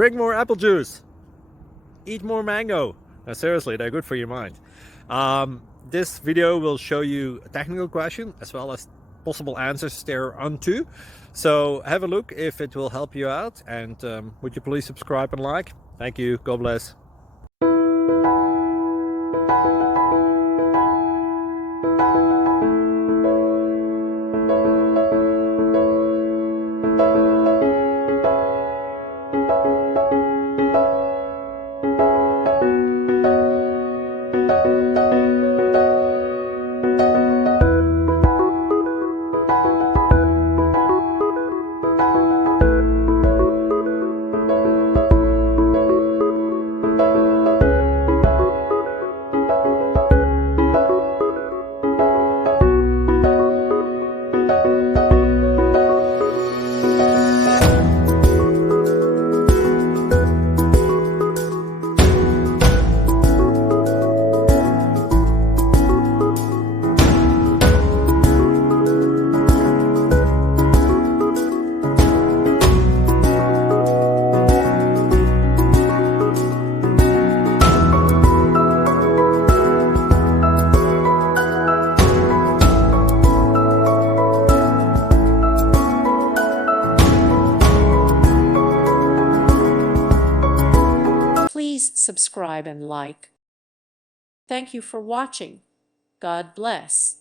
Drink more apple juice. Eat more mango. No, seriously, they're good for your mind. This video will show you a technical question as well as possible answers thereunto. So have a look if it will help you out, and would you please subscribe and like? Thank you. God bless. Please subscribe and like. Thank you for watching. God bless.